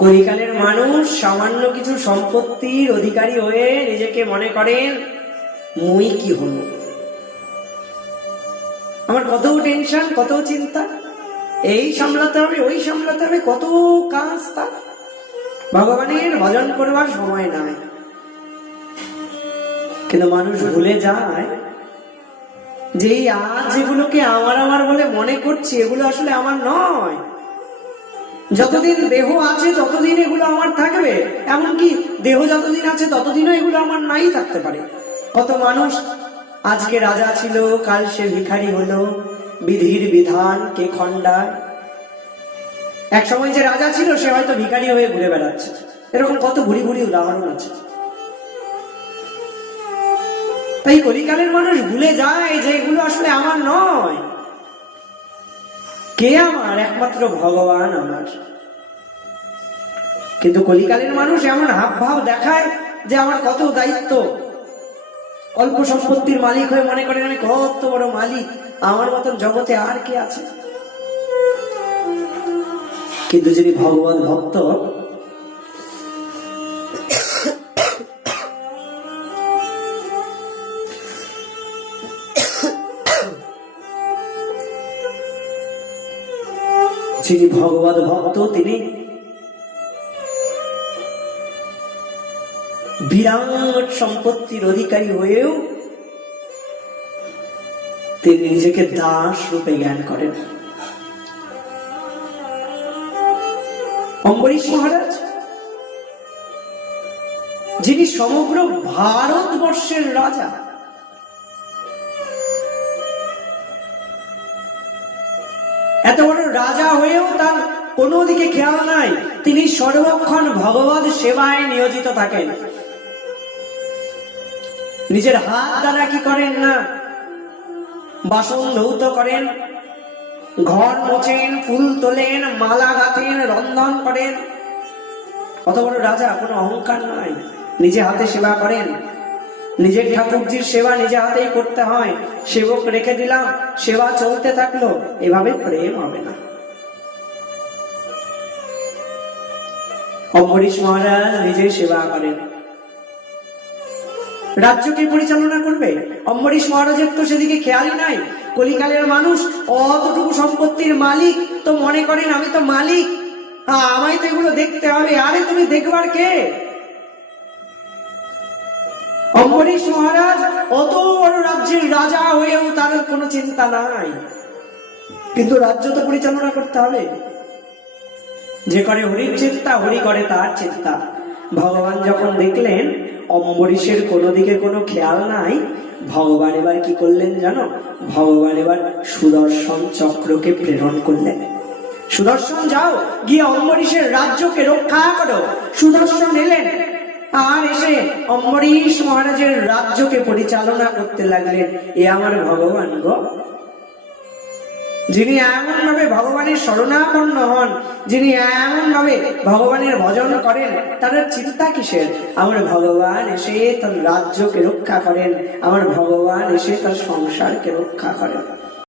কলিকালের মানুষ সামান্য কিছু সম্পত্তির অধিকারী হয়ে নিজেকে মনে করেন মুই কি হল, আমার কত টেনশন, কত চিন্তা, এই সামলাতে হবে, ওই সামলাতে হবে, কত কাজ, তা ভগবানের ভজন করবার সময় নাই। কিন্তু মানুষ ভুলে যায় যে আজ যেগুলোকে আমার আমার বলে মনে করছি এগুলো আসলে আমার নয়। যতদিন দেহ আছে ততদিন এগুলো আমার থাকবে, এমনকি দেহ যতদিন আছে ততদিনও এগুলো আমার নাই থাকতে পারে। কত মানুষ আজকে রাজা ছিল, কাল সে ভিখারি হলো, বিধির বিধান কে খণ্ডায়। এক সময় যে রাজা ছিল সে হয়তো ভিখারি হয়ে ঘুরে বেড়াচ্ছে। এরকম কত ভুরি ভুরি উদাহরণ আছে। তাই কলিকালের মানুষ ভুলে যায় যে এগুলো আসলে আমার নয়। কে আমার? একমাত্র ভগবান আমার। কিন্তু কলিকালের মানুষ এমন হাব ভাব দেখায় যে আমার কত দায়িত্ব। অল্প সম্পত্তির মালিক হয়ে মনে করেন আমি কত বড় মালিক, আমার মতন জগতে আর কে আছে। কিন্তু যিনি ভগবান ভক্ত, যিনি ভগবত ভক্ত, তিনি বিরাট সম্পত্তির অধিকারী হয়েও তিনি নিজেকে দাস রূপে জ্ঞান করেন। অম্বরীশ মহারাজ, যিনি সমগ্র ভারতবর্ষের রাজা, এত বড় রাজা হয়েও তার কোনো দিকে খেয়াল নাই, তিনি সর্বক্ষণ ভগবত সেবায় নিয়োজিত থাকেন। নিজের হাত দ্বারা কি করেন না, বাসন ধৌত করেন, ঘর মোছেন, ফুল তোলেন, মালা গাঁথেন, রন্ধন করেন। কত বড় রাজা, কোনো অহংকার নাই, নিজে হাতে সেবা করেন। নিজের ঠাকুরজির সেবা নিজে হাতেই করতে হয়, সেবক রেখে দিলাম, সেবা চলতে থাকলো, এভাবে প্রেম হবে না। অম্বরীশ মহারাজ নিজে সেবা করেন, রাজ্যকে পরিচালনা করবে। অম্বরীশ মহারাজের তো সেদিকে খেয়ালই নাই। কলিকালের মানুষ অতটুকু সম্পত্তির মালিক তো মনে করেন আমি তো মালিক, আমায় তো এগুলো দেখতে হবে। আরে তুমি দেখবার কে? অম্বরীশ মহারাজ অত বড় রাজ্যের রাজা হয়েও তার কোনো চিন্তা নাই, কিন্তু রাজ্য তো পরিচালনা করতে হবে। যে করে হরির চিন্তা, হরি করে তার চিন্তা। ভগবান যখন দেখলেন অম্বরীশের কোনো দিকে কোনো খেয়াল নাই, ভগবান এবার কি করলেন জানো? ভগবান এবার সুদর্শন চক্রকে প্রেরণ করলেন। সুদর্শন, যাও গিয়ে অম্বরীশের রাজ্যকে রক্ষা করো। সুদর্শন এলেন আর এসে অম্বরীশ মহারাজের রাজ্যকে পরিচালনা করতে লাগলেন। এ আমার ভগবান গো, যিনি এমন ভাবে ভগবানের শরণাপন্ন হন, যিনি এমন ভাবে ভগবানের ভজন করেন, তার চিন্তা কিসের? আমার ভগবান এসে তার রাজ্যকে রক্ষা করেন, আমার ভগবান এসে তার সংসারকে রক্ষা করেন।